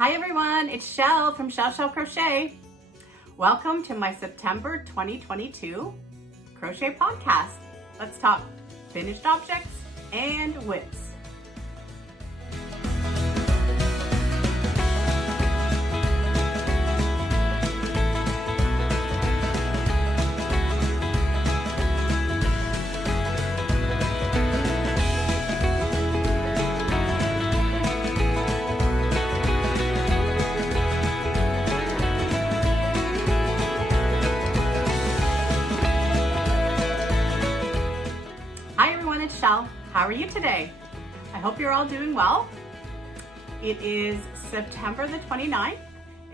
Hi everyone, it's Shell from Shell Crochet. Welcome to my September 2022 crochet podcast. Let's talk finished objects and whips. Shell, how are you today? I hope you're all doing well. It is September the 29th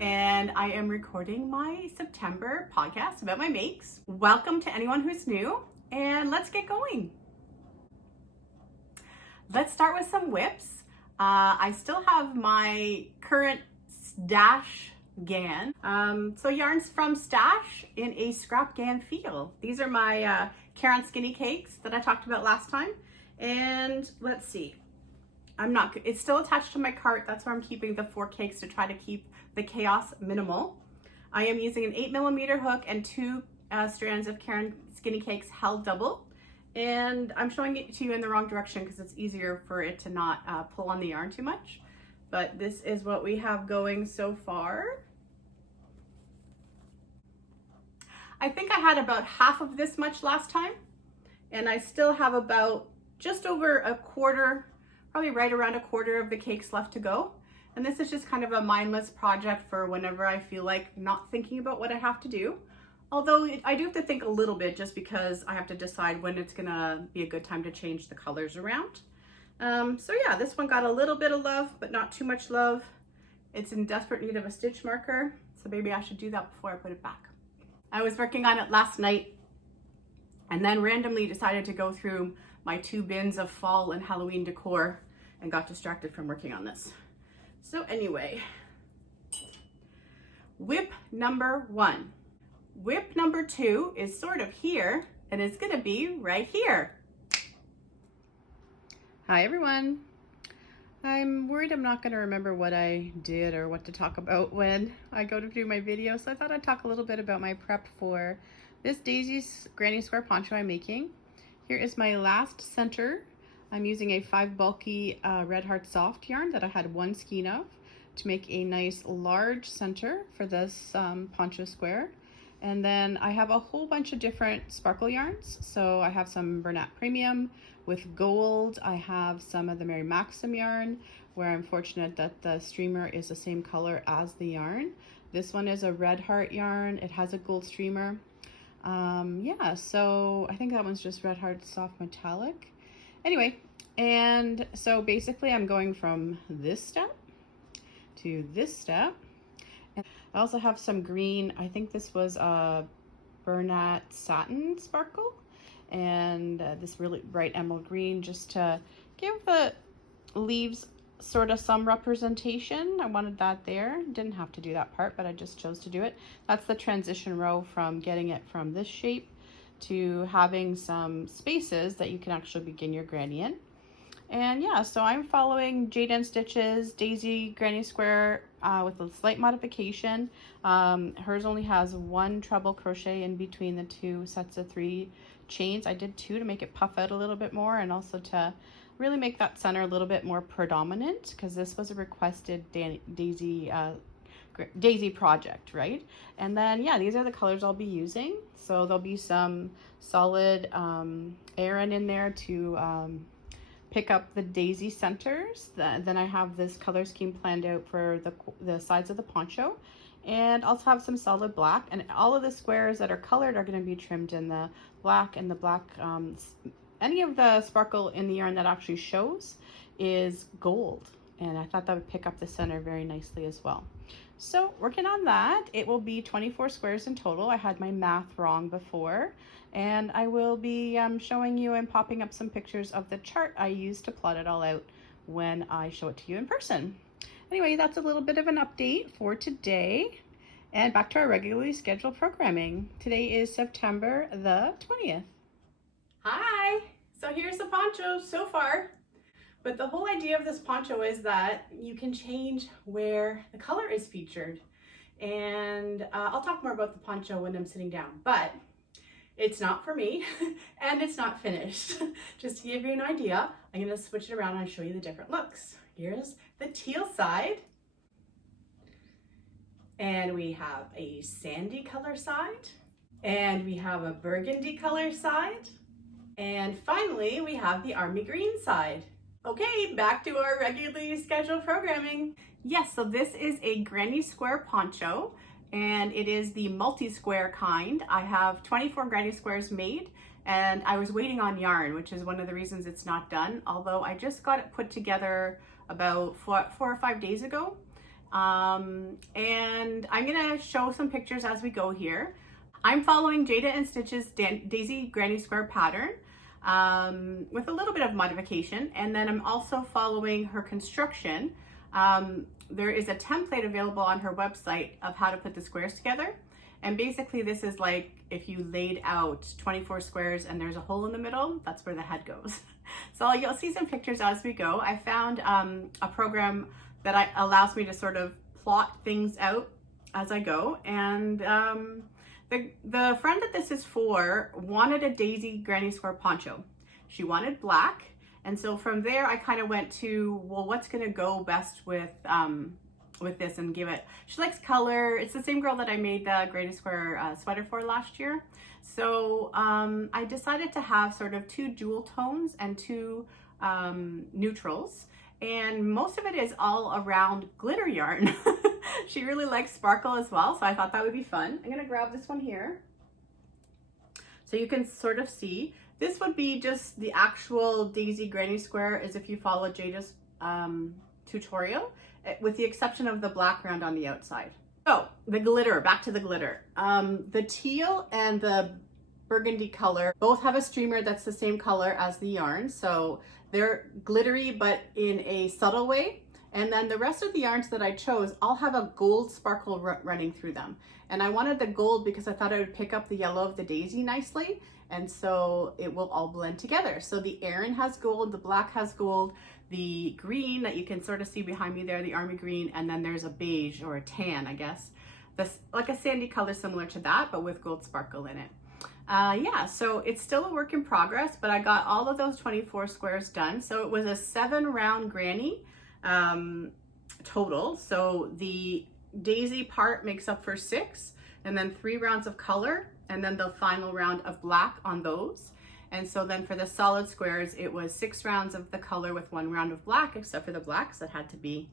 and I am recording my September podcast about my makes. Welcome to anyone who's new and let's get going. Let's start with some whips. I still have my current stash GAN. So yarns from Stash in a scrap GAN feel. These are my Carrie skinny cakes that I talked about last time. And let's see, it's still attached to my cart. That's where I'm keeping the 4 cakes to try to keep the chaos minimal. I am using an 8mm hook and 2 strands of Carrie skinny cakes held double. And I'm showing it to you in the wrong direction because it's easier for it to not pull on the yarn too much. But this is what we have going so far. I think I had about half of this much last time, and I still have about just over a quarter, probably right around a quarter of the cakes left to go. And this is just kind of a mindless project for whenever I feel like not thinking about what I have to do. Although I do have to think a little bit just because I have to decide when it's gonna be a good time to change the colors around. So yeah, this one got a little bit of love, but not too much love. It's in desperate need of a stitch marker, so maybe I should do that before I put it back. I was working on it last night and then randomly decided to go through my 2 bins of fall and Halloween decor and got distracted from working on this. So anyway, whip number 1. Whip number 2 is sort of here and it's gonna be right here. Hi everyone. I'm worried I'm not gonna remember what I did or what to talk about when I go to do my video, so I thought I'd talk a little bit about my prep for this Daisy's Granny Square poncho I'm making. Here is my last center. I'm using a 5 bulky Red Heart Soft yarn that I had 1 skein of to make a nice large center for this poncho square. And then I have a whole bunch of different sparkle yarns. So I have some Bernat Premium with gold. I have some of the Mary Maxim yarn where I'm fortunate that the streamer is the same color as the yarn. This one is a Red Heart yarn. It has a gold streamer. Yeah, so I think that one's just Red Heart Soft Metallic. Anyway, and so basically I'm going from this step to this step. And I also have some green, I think this was a Bernat Satin Sparkle, and this really bright emerald green just to give the leaves sort of some representation. I wanted that there. Didn't have to do that part, but I just chose to do it. That's the transition row from getting it from this shape to having some spaces that you can actually begin your granny in. And yeah, so I'm following Jayda Stitches Daisy Granny Square with a slight modification. Hers only has 1 treble crochet in between the 2 sets of 3 chains. I did 2 to make it puff out a little bit more and also to really make that center a little bit more predominant because this was a requested Daisy project, right? And then yeah, these are the colors I'll be using. So there'll be some solid Aran in there to pick up the daisy centers. Then I have this color scheme planned out for the sides of the poncho, and also have some solid black, and all of the squares that are colored are going to be trimmed in the black, and the black any of the sparkle in the yarn that actually shows is gold, and I thought that would pick up the center very nicely as well. So working on that, it will be 24 squares in total. I had my math wrong before, and I will be showing you and popping up some pictures of the chart I used to plot it all out when I show it to you in person. Anyway, that's a little bit of an update for today, and back to our regularly scheduled programming. Today is September the 20th. Hi! So here's the poncho so far. But the whole idea of this poncho is that you can change where the color is featured. And I'll talk more about the poncho when I'm sitting down, but it's not for me and it's not finished. Just to give you an idea, I'm gonna switch it around and show you the different looks. Here's the teal side. And we have a sandy color side. And we have a burgundy color side. And finally, we have the army green side. Okay, back to our regularly scheduled programming. Yes, so this is a granny square poncho, and it is the multi-square kind. I have 24 granny squares made, and I was waiting on yarn, which is one of the reasons it's not done, although I just got it put together about 4 or 5 days ago. And I'm gonna show some pictures as we go here. I'm following Jayda and Stitch's Daisy Granny Square pattern with a little bit of modification, and then I'm also following her construction. There is a template available on her website of how to put the squares together, and basically this is like if you laid out 24 squares and there's a hole in the middle, that's where the head goes. So you'll see some pictures as we go. I found a program that allows me to sort of plot things out as I go, and the friend that this is for wanted a Daisy Granny Square poncho. She wanted black, and so from there I kind of went to, well, what's gonna go best with this and give it. She likes color. It's the same girl that I made the Granny Square sweater for last year. So I decided to have sort of 2 jewel tones and 2 neutrals, and most of it is all around glitter yarn. She really likes sparkle as well, so I thought that would be fun. I'm gonna grab this one here so you can sort of see. This would be just the actual Daisy Granny Square as if you follow Jayda's tutorial, with the exception of the black round on the outside. So the glitter, back to the glitter. The teal and the burgundy color both have a streamer that's the same color as the yarn, so they're glittery but in a subtle way. And then the rest of the yarns that I chose all have a gold sparkle running through them. And I wanted the gold because I thought it would pick up the yellow of the daisy nicely, and so it will all blend together. So the Aran has gold, the black has gold, the green that you can sort of see behind me there, the army green, and then there's a beige or a tan, I guess. That's like a sandy color similar to that, but with gold sparkle in it. Yeah, so it's still a work in progress, but I got all of those 24 squares done. So it was a 7-round granny total. So the daisy part makes up for 6, and then 3 rounds of color, and then the final round of black on those. And so then for the solid squares, it was 6 rounds of the color with 1 round of black, except for the blacks that had to be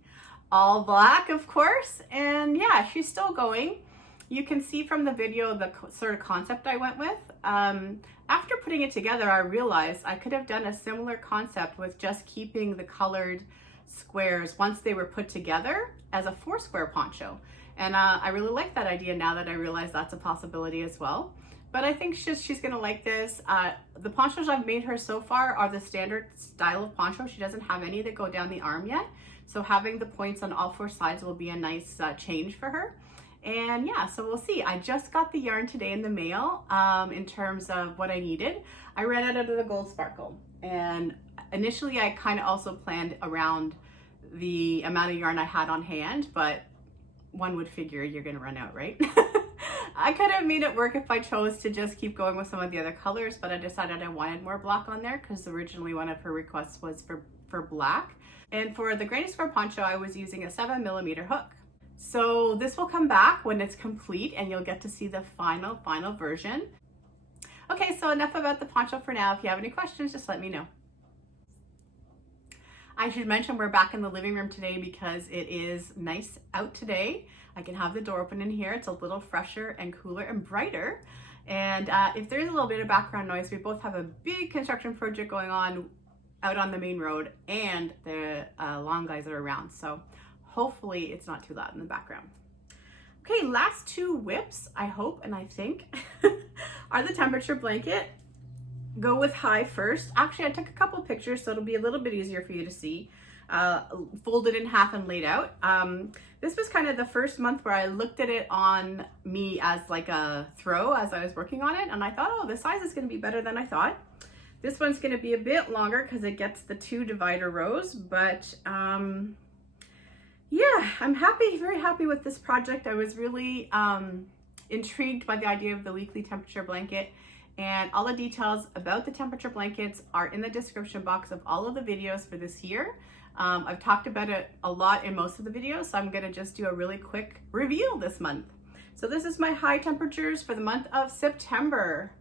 all black, of course. And yeah, she's still going. You can see from the video the sort of concept I went with. After putting it together, I realized I could have done a similar concept with just keeping the colored squares once they were put together as a 4-square poncho. And I really like that idea now that I realize that's a possibility as well. But I think she's gonna like this. The ponchos I've made her so far are the standard style of poncho. She doesn't have any that go down the arm yet. So having the points on all 4 sides will be a nice change for her. And yeah, so we'll see. I just got the yarn today in the mail in terms of what I needed. I ran out of the gold sparkle. And initially I kind of also planned around the amount of yarn I had on hand, but one would figure you're gonna run out, right? I could have made it work if I chose to just keep going with some of the other colors, but I decided I wanted more black on there because originally one of her requests was for black. And for the Granny Square poncho, I was using a 7mm hook. So this will come back when it's complete and you'll get to see the final version. Okay, so enough about the poncho for now. If you have any questions, just let me know. I should mention we're back in the living room today because it is nice out today. I can have the door open in here. It's a little fresher and cooler and brighter. And if there's a little bit of background noise, we both have a big construction project going on out on the main road, and the lawn guys are around. So hopefully it's not too loud in the background. Okay, last 2 whips, I hope and I think, are the temperature blanket. Go with high first. Actually, I took a couple pictures, so it'll be a little bit easier for you to see. Folded in half and laid out. This was kind of the first month where I looked at it on me as like a throw as I was working on it, and I thought, oh, the size is going to be better than I thought. This one's going to be a bit longer because it gets the 2 divider rows, but yeah, I'm happy, very happy with this project. I was really intrigued by the idea of the weekly temperature blanket, and all the details about the temperature blankets are in the description box of all of the videos for this year. I've talked about it a lot in most of the videos, so I'm going to just do a really quick review this month. So this is my high temperatures for the month of September,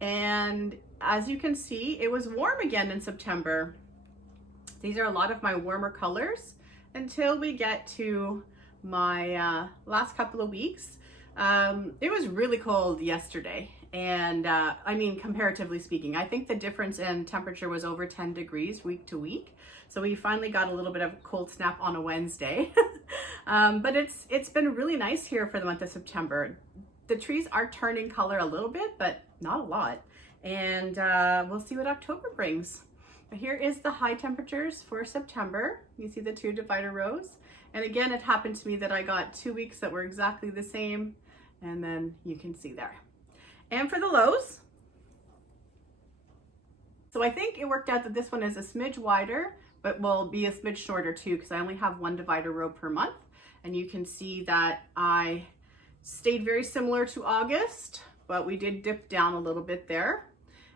and as you can see, it was warm again in September. These are a lot of my warmer colors until we get to my last couple of weeks. It was really cold yesterday, and I mean, comparatively speaking, I think the difference in temperature was over 10 degrees week to week. So we finally got a little bit of a cold snap on a Wednesday. But it's been really nice here for the month of September. The trees are turning color a little bit, but not a lot. And we'll see what October brings. But here is the high temperatures for September. You see the 2 divider rows. And again, it happened to me that I got 2 weeks that were exactly the same. And then you can see there. And for the lows, so I think it worked out that this one is a smidge wider, but will be a smidge shorter too, because I only have 1 divider row per month. And you can see that I stayed very similar to August, but we did dip down a little bit there.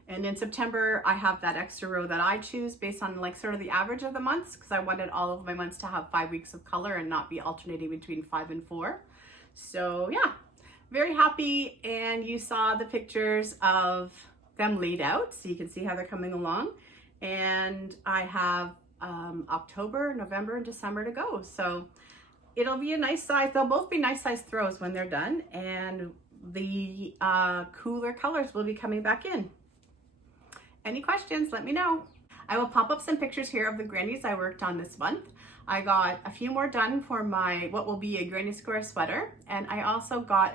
And in September, I have that extra row that I choose based on like sort of the average of the months, because I wanted all of my months to have 5 weeks of color and not be alternating between 5 and 4. So yeah, very happy. And you saw the pictures of them laid out, so you can see how they're coming along. And I have October, November, and December to go. So it'll be a nice size. They'll both be nice size throws when they're done. And the cooler colors will be coming back in. Any questions, let me know. I will pop up some pictures here of the grannies I worked on this month. I got a few more done for my, what will be a granny square sweater. And I also got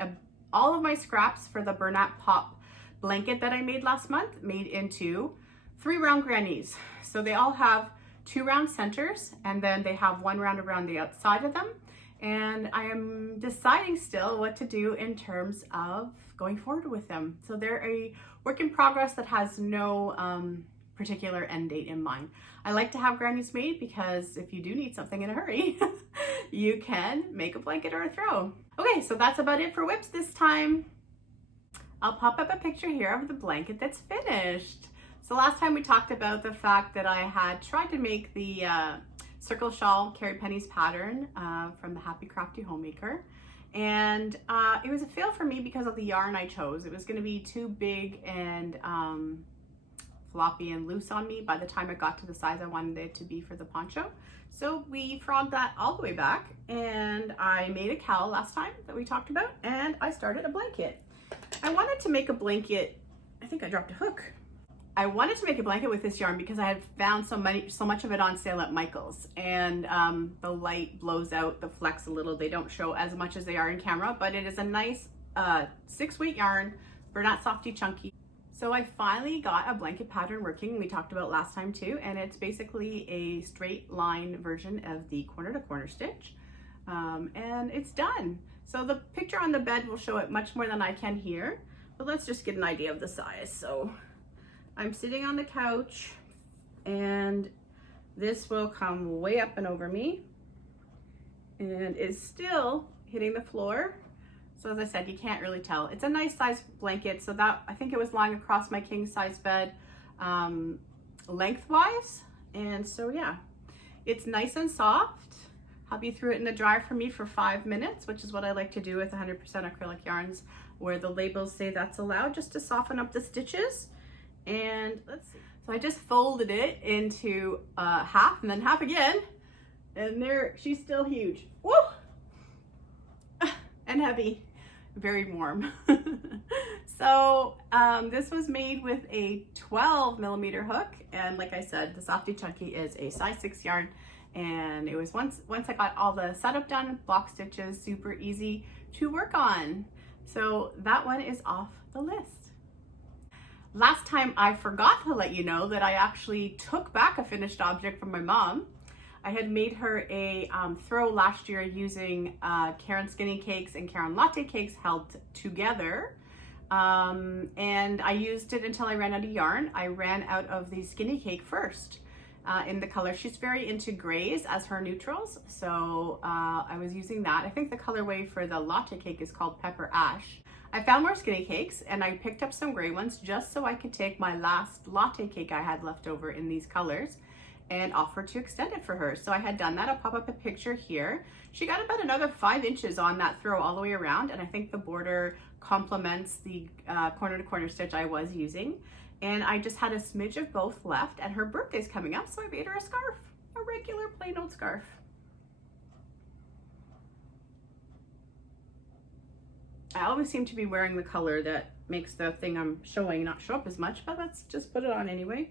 all of my scraps for the Bernat Pop blanket that I made last month, made into 3 round grannies. So they all have 2 round centers, and then they have 1 round around the outside of them. And I am deciding still what to do in terms of going forward with them. So they're a work in progress that has no particular end date in mind. I like to have grannies made because if you do need something in a hurry, you can make a blanket or a throw. Okay, so that's about it for whips this time. I'll pop up a picture here of the blanket that's finished. So last time we talked about the fact that I had tried to make the circle shawl Carrie Penny's pattern from the Happy Crafty Homemaker. And it was a fail for me because of the yarn I chose. It was going to be too big and floppy and loose on me by the time it got to the size I wanted it to be for the poncho. So we frogged that all the way back, and I made a cowl last time that we talked about, and I started a blanket. I wanted to make a blanket, I think I dropped a hook. I wanted to make a blanket with this yarn because I had found so much of it on sale at Michael's, and the light blows out the flecks a little. They don't show as much as they are in camera, but it is a nice 6-weight yarn, Bernat Softy Chunky. So I finally got a blanket pattern working, we talked about last time too, and it's basically a straight line version of the corner to corner stitch, and it's done. So the picture on the bed will show it much more than I can here, but let's just get an idea of the size. So I'm sitting on the couch, and this will come way up and over me and is still hitting the floor. So as I said, you can't really tell. It's a nice size blanket, so that I think it was lying across my king size bed lengthwise. And so yeah, it's nice and soft. Hubby threw it in the dryer for me for 5 minutes, which is what I like to do with 100% acrylic yarns, where the labels say that's allowed, just to soften up the stitches. And let's see. So I just folded it into half and then half again. And there, she's still huge. Woo! And heavy, very warm. So this was made with a 12mm hook. And like I said, the Softy Chunky is a size 6 yarn. And it was once I got all the setup done, block stitches, super easy to work on. So that one is off the list. Last time I forgot to let you know that I actually took back a finished object from my mom. I had made her a throw last year using Karen Skinny Cakes and Karen Latte Cakes held together. And I used it until I ran out of yarn. I ran out of the Skinny Cake first in the color. She's very into grays as her neutrals, so I was using that. I think the colorway for the latte cake is called Pepper Ash. I found more Skinny Cakes and I picked up some gray ones just so I could take my last latte cake I had left over in these colors and offer to extend it for her. So I had done that. I'll pop up a picture here. She got about another 5 inches on that throw all the way around, and I think the border complements the corner to corner stitch I was using. And I just had a smidge of both left, and her birthday's coming up, so I made her a scarf, a regular plain old scarf. I always seem to be wearing the color that makes the thing I'm showing not show up as much, but let's just put it on anyway.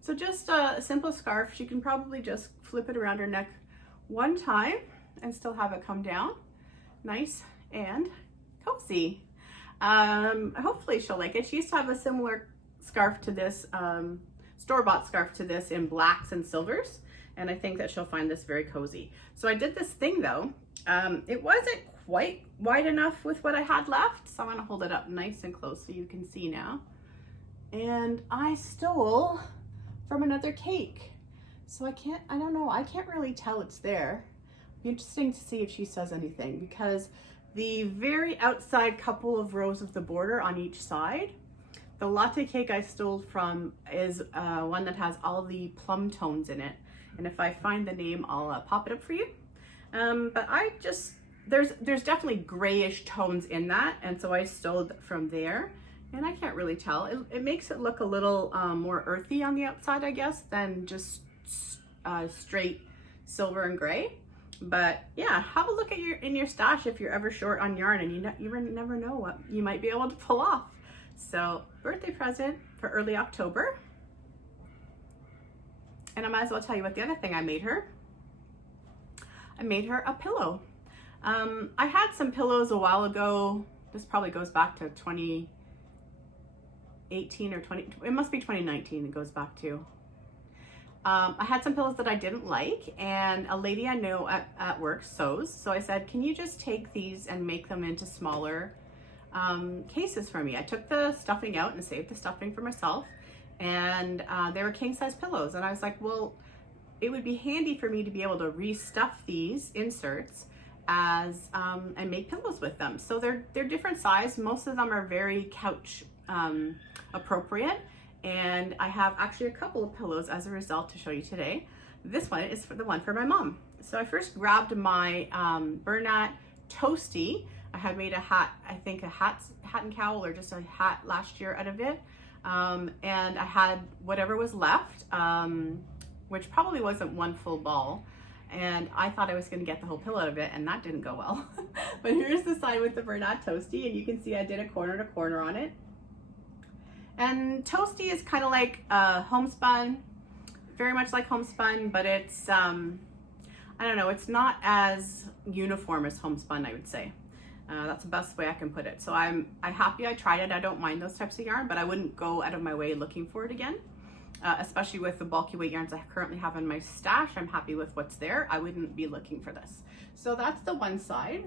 So just a simple scarf. She can probably just flip it around her neck one time and still have it come down nice and cozy. Hopefully she'll like it. She used to have a similar scarf to this, store-bought scarf to this in blacks and silvers, and I think that she'll find this very cozy. So I did this thing though. It wasn't quite wide enough with what I had left, so I'm gonna hold it up nice and close so you can see now. And I stole from another cake. So I don't know, I can't really tell it's there. It'd be interesting to see if she says anything, because the very outside couple of rows of the border on each side, the latte cake I stole from is one that has all the plum tones in it. And if I find the name, I'll pop it up for you. But I just, there's definitely grayish tones in that, and so I stole it from there. And I can't really tell. It makes it look a little more earthy on the outside, I guess, than just straight silver and gray. But yeah, have a look at in your stash if you're ever short on yarn, and you never know what you might be able to pull off. So birthday present for early October. And I might as well tell you what the other thing I made her. I made her a pillow. I had some pillows a while ago. This probably goes back to 2018 or 20, it must be 2019 it goes back to. I had some pillows that I didn't like, and a lady I know at work sews, so I said, can you just take these and make them into smaller cases for me? I took the stuffing out and saved the stuffing for myself, and they were king size pillows, and I was like, well, it would be handy for me to be able to restuff these inserts as and make pillows with them. So they're different size. Most of them are very couch appropriate, and I have actually a couple of pillows as a result to show you today. This one is for the one for my mom. So I first grabbed my Bernat Toasty. I had made a hat, I think a hat and cowl, or just a hat last year out of it, and I had whatever was left, which probably wasn't one full ball, and I thought I was going to get the whole pillow out of it, and that didn't go well. But here's the side with the Bernat Toasty, and you can see I did a corner to corner on it. And Toasty is kind of like Homespun, very much like Homespun, but it's, I don't know, it's not as uniform as Homespun, I would say. That's the best way I can put it. So I'm happy I tried it. I don't mind those types of yarn, but I wouldn't go out of my way looking for it again. Especially with the bulky weight yarns I currently have in my stash. I'm happy with what's there. I wouldn't be looking for this. So that's the one side.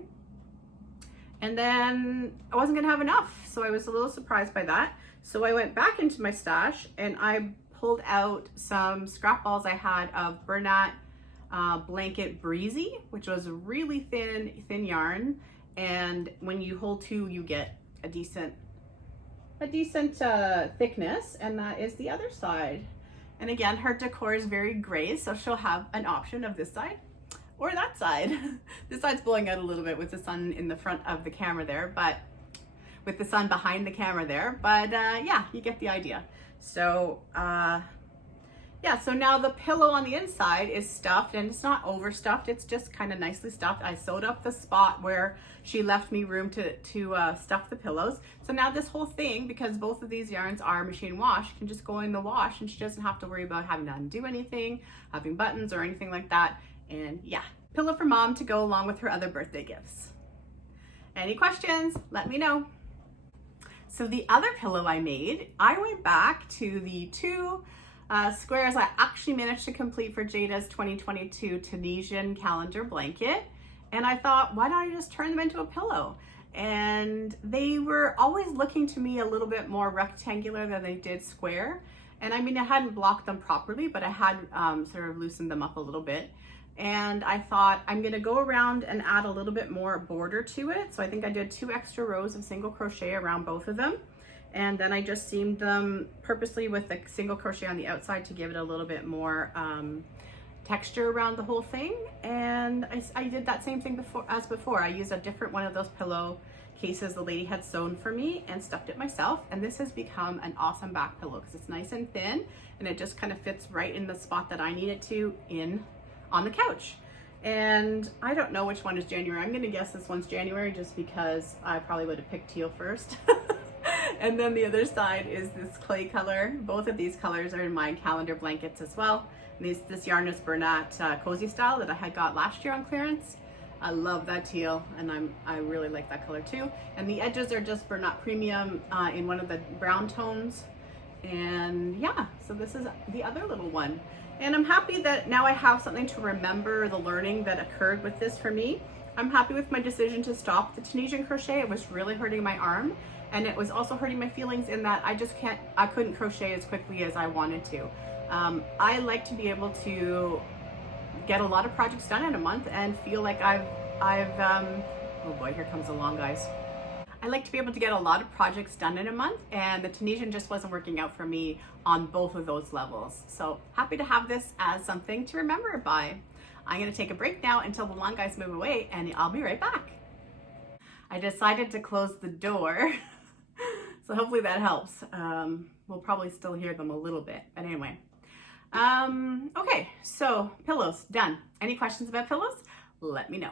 And then I wasn't gonna have enough, so I was a little surprised by that. So I went back into my stash and I pulled out some scrap balls I had of Bernat Blanket Breezy, which was really thin yarn. And when you hold two, you get a decent thickness, and that is the other side. And again, her decor is very gray, so she'll have an option of this side or that side. This side's blowing out a little bit with the sun in the front of the camera there, but with the sun behind the camera there, but yeah, you get the idea. So yeah, so now the pillow on the inside is stuffed, and it's not overstuffed, it's just kind of nicely stuffed. I sewed up the spot where she left me room to stuff the pillows. So now this whole thing, because both of these yarns are machine wash, can just go in the wash, and she doesn't have to worry about having to undo anything, having buttons or anything like that. And yeah, pillow for mom to go along with her other birthday gifts. Any questions? Let me know. So the other pillow I made, I went back to the two squares I actually managed to complete for Jayda's 2022 Tunisian calendar blanket, and I thought, why don't I just turn them into a pillow? and they were always looking to me a little bit more rectangular than they did square. And I mean, I hadn't blocked them properly, but I had sort of loosened them up a little bit. And I thought I'm gonna go around and add a little bit more border to it. So I think I did 2 extra rows of single crochet around both of them. And then I just seamed them purposely with a single crochet on the outside to give it a little bit more texture around the whole thing. And I did that same thing as before. I used a different one of those pillow cases the lady had sewn for me and stuffed it myself. And this has become an awesome back pillow because it's nice and thin and it just kind of fits right in the spot that I need it to on the couch. And I don't know which one is January. I'm gonna guess this one's January just because I probably would have picked teal first. And then the other side is this clay color. Both of these colors are in my calendar blankets as well. And this yarn is Bernat Cozy Style that I had got last year on clearance. I love that teal, and I really like that color too. And the edges are just Bernat Premium in one of the brown tones. And yeah, so this is the other little one. And I'm happy that now I have something to remember the learning that occurred with this for me. I'm happy with my decision to stop the Tunisian crochet. It was really hurting my arm, and it was also hurting my feelings in that I couldn't crochet as quickly as I wanted to. I like to be able to get a lot of projects done in a month and feel like oh boy, here comes along, guys. I like to be able to get a lot of projects done in a month, and the Tunisian just wasn't working out for me on both of those levels. So happy to have this as something to remember it by. I'm gonna take a break now until the long guys move away, and I'll be right back. I decided to close the door, so hopefully that helps. We'll probably still hear them a little bit, but anyway. Okay, so pillows, done. Any questions about pillows? Let me know.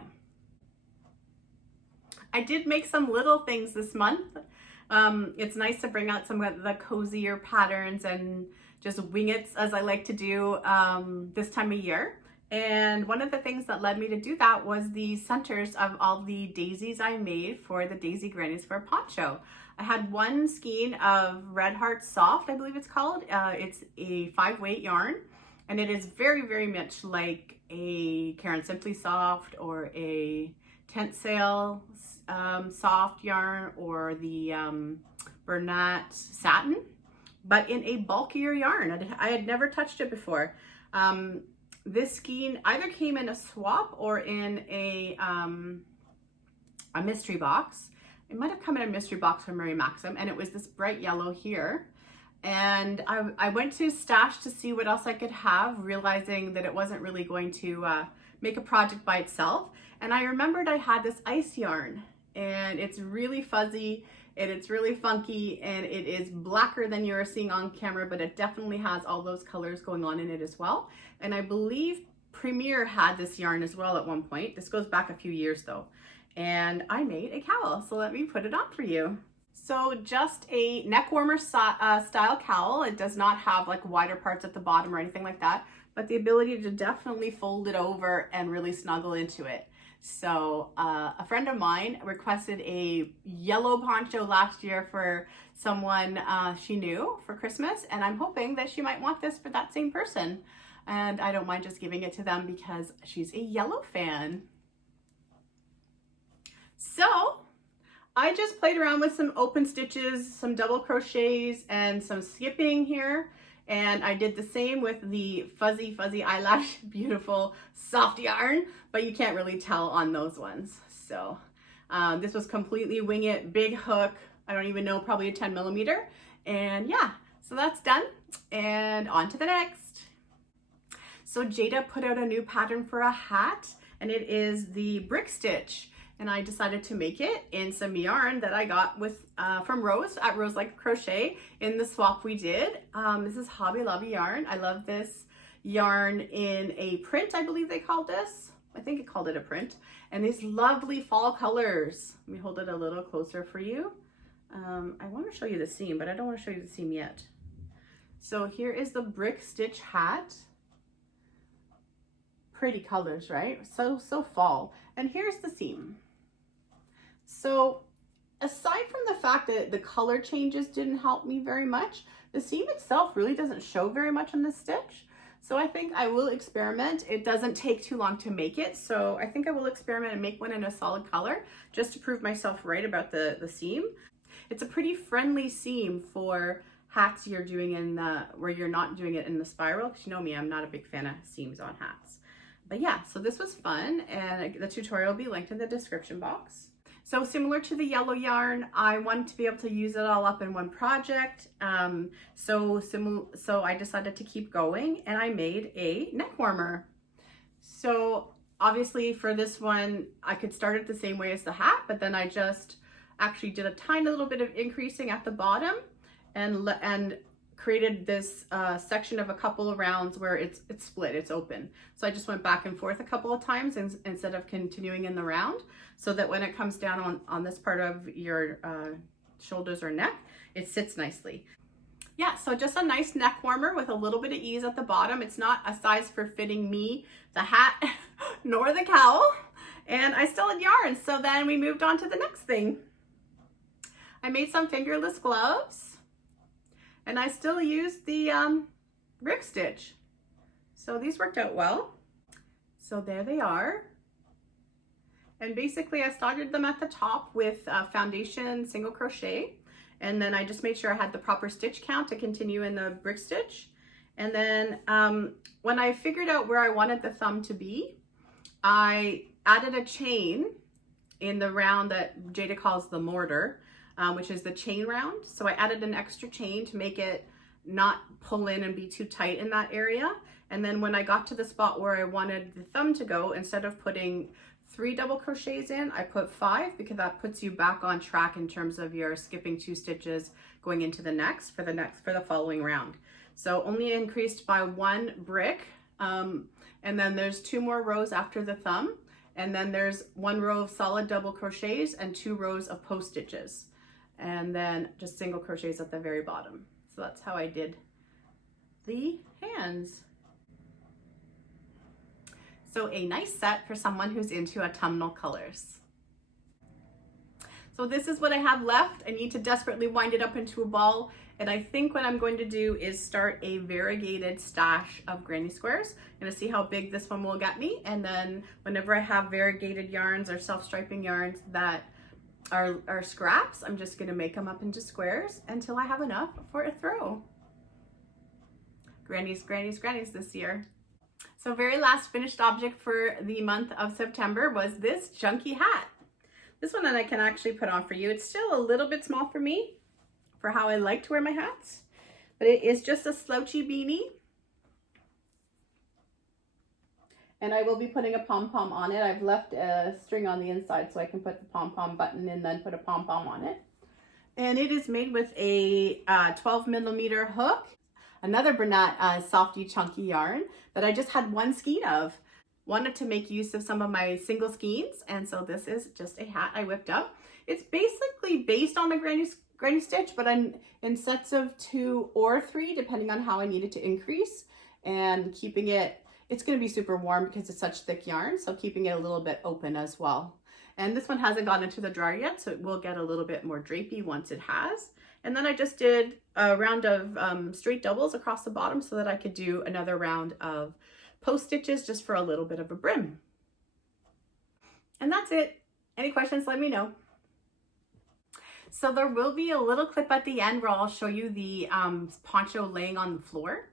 I did make some little things this month. It's nice to bring out some of the cozier patterns and just wing it as I like to do this time of year. And one of the things that led me to do that was the centers of all the daisies I made for the Daisy Grannies for Poncho. I had one skein of Red Heart Soft, I believe it's called. It's a 5-weight yarn, and it is very, very much like a Karen Simply Soft or a Tent Sale soft yarn or the Bernat Satin, but in a bulkier yarn. I had never touched it before. This skein either came in a swap or in a mystery box. It might have come in a mystery box from Mary Maxim, and it was this bright yellow here. And I went to Stash to see what else I could have, realizing that it wasn't really going to make a project by itself. And I remembered I had this ice yarn, and it's really fuzzy and it's really funky, and it is blacker than you're seeing on camera, but it definitely has all those colors going on in it as well. And I believe Premier had this yarn as well at one point. This goes back a few years though. And I made a cowl, so let me put it on for you. So just a neck warmer style cowl. It does not have like wider parts at the bottom or anything like that, but the ability to definitely fold it over and really snuggle into it. So a friend of mine requested a yellow poncho last year for someone she knew for Christmas, and I'm hoping that she might want this for that same person. And I don't mind just giving it to them because she's a yellow fan. So I just played around with some open stitches, some double crochets, and some skipping here. And I did the same with the fuzzy eyelash, beautiful soft yarn, but you can't really tell on those ones. So this was completely wing it, big hook. I don't even know, probably a 10mm. And yeah, so that's done. And on to the next. So Jayda put out a new pattern for a hat, and it is the brick stitch. And I decided to make it in some yarn that I got with from Rose at Rose Like Crochet in the swap we did. This is Hobby Lobby yarn. I love this yarn in a print, I believe they called this. I think it called it a print. And these lovely fall colors. Let me hold it a little closer for you. I want to show you the seam, but I don't want to show you the seam yet. So here is the brick stitch hat. Pretty colors, right? So fall. And here's the seam. So aside from the fact that the color changes didn't help me very much, the seam itself really doesn't show very much on this stitch. So I think I will experiment. It doesn't take too long to make it, so I think I will experiment and make one in a solid color just to prove myself right about the seam. It's a pretty friendly seam for hats you're doing in the, where you're not doing it in the spiral, because you know me, I'm not a big fan of seams on hats. But yeah, so this was fun, and the tutorial will be linked in the description box. So similar to the yellow yarn, I wanted to be able to use it all up in one project. So I decided to keep going, and I made a neck warmer. So obviously for this one, I could start it the same way as the hat, but then I just actually did a tiny little bit of increasing at the bottom and created this section of a couple of rounds where it's split, it's open. So I just went back and forth a couple of times instead of continuing in the round, so that when it comes down on this part of your shoulders or neck, it sits nicely. Yeah, so just a nice neck warmer with a little bit of ease at the bottom. It's not a size for fitting me, the hat, nor the cowl. And I still had yarn, so then we moved on to the next thing. I made some fingerless gloves, and I still used the rib stitch. So these worked out well. So there they are. And basically I started them at the top with foundation single crochet. And then I just made sure I had the proper stitch count to continue in the brick stitch. And then when I figured out where I wanted the thumb to be, I added a chain in the round that Jayda calls the mortar, which is the chain round. So I added an extra chain to make it not pull in and be too tight in that area. And then when I got to the spot where I wanted the thumb to go, instead of putting 3 double crochets in, I put 5, because that puts you back on track in terms of your skipping 2 stitches going into the next for the following round. So only increased by 1 brick, and then there's 2 more rows after the thumb, and then there's 1 row of solid double crochets and 2 rows of post stitches, and then just single crochets at the very bottom. So that's how I did the hands. So a nice set for someone who's into autumnal colors. So this is what I have left. I need to desperately wind it up into a ball. And I think what I'm going to do is start a variegated stash of granny squares. I'm gonna see how big this one will get me. And then whenever I have variegated yarns or self-striping yarns that are scraps, I'm just gonna make them up into squares until I have enough for a throw. Grannies, grannies, grannies this year. So very last finished object for the month of September was this chunky hat. This one that I can actually put on for you. It's still a little bit small for me, for how I like to wear my hats, but it is just a slouchy beanie. And I will be putting a pom-pom on it. I've left a string on the inside so I can put the pom-pom button and then put a pom-pom on it. And it is made with a 12mm hook. Another Bernat softy chunky yarn that I just had 1 skein of. Wanted to make use of some of my single skeins, and so this is just a hat I whipped up. It's basically based on the granny stitch, but in sets of 2 or 3, depending on how I need it to increase, and keeping it, it's going to be super warm because it's such thick yarn, so keeping it a little bit open as well. And this one hasn't gone into the dryer yet, so it will get a little bit more drapey once it has. And then I just did a round of straight doubles across the bottom so that I could do another round of post stitches just for a little bit of a brim. And that's it. Any questions, let me know. So there will be a little clip at the end where I'll show you the poncho laying on the floor.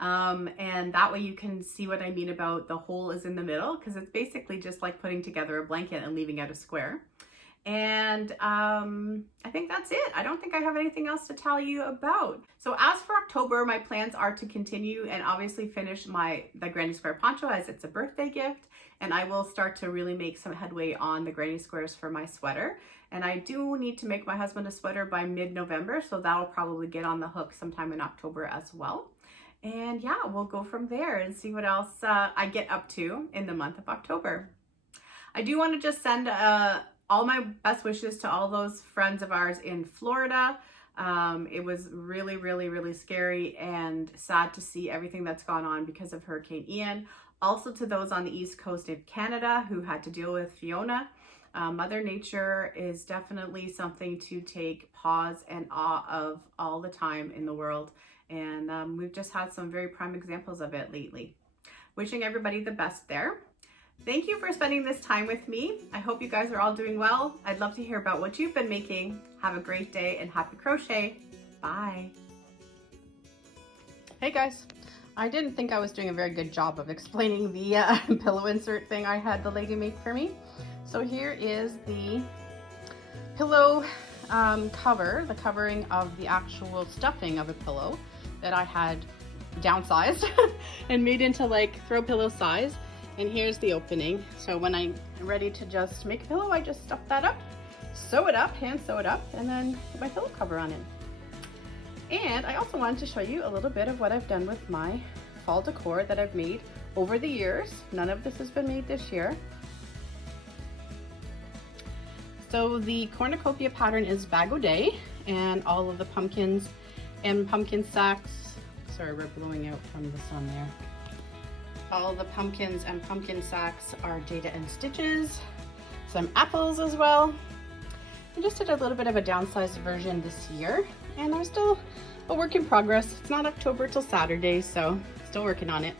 And that way you can see what I mean about the hole is in the middle, because it's basically just like putting together a blanket and leaving out a square. And I think that's it. I don't think I have anything else to tell you about. So as for October, my plans are to continue and obviously finish the granny square poncho, as it's a birthday gift. And I will start to really make some headway on the granny squares for my sweater. And I do need to make my husband a sweater by mid-November, so that'll probably get on the hook sometime in October as well. And yeah, we'll go from there and see what else I get up to in the month of October. I do want to just send all my best wishes to all those friends of ours in Florida. It was really, really, really scary and sad to see everything that's gone on because of Hurricane Ian. Also to those on the East Coast of Canada who had to deal with Fiona. Mother Nature is definitely something to take pause and awe of all the time in the world. And we've just had some very prime examples of it lately. Wishing everybody the best there. Thank you for spending this time with me. I hope you guys are all doing well. I'd love to hear about what you've been making. Have a great day and happy crochet. Bye. Hey guys. I didn't think I was doing a very good job of explaining the pillow insert thing I had the lady make for me. So here is the pillow cover, the covering of the actual stuffing of a pillow that I had downsized and made into like throw pillow size. And here's the opening. So when I'm ready to just make a pillow, I just stuff that up, sew it up, hand sew it up, and then put my pillow cover on it. And I also wanted to show you a little bit of what I've done with my fall decor that I've made over the years. None of this has been made this year. So the cornucopia pattern is Bag O Day, and all of the pumpkins and pumpkin sacks, sorry, we're blowing out from the sun there. All the pumpkins and pumpkin sacks are Jayda and Stitches, some apples as well. I just did a little bit of a downsized version this year, and I'm still a work in progress. It's not October till Saturday, so still working on it.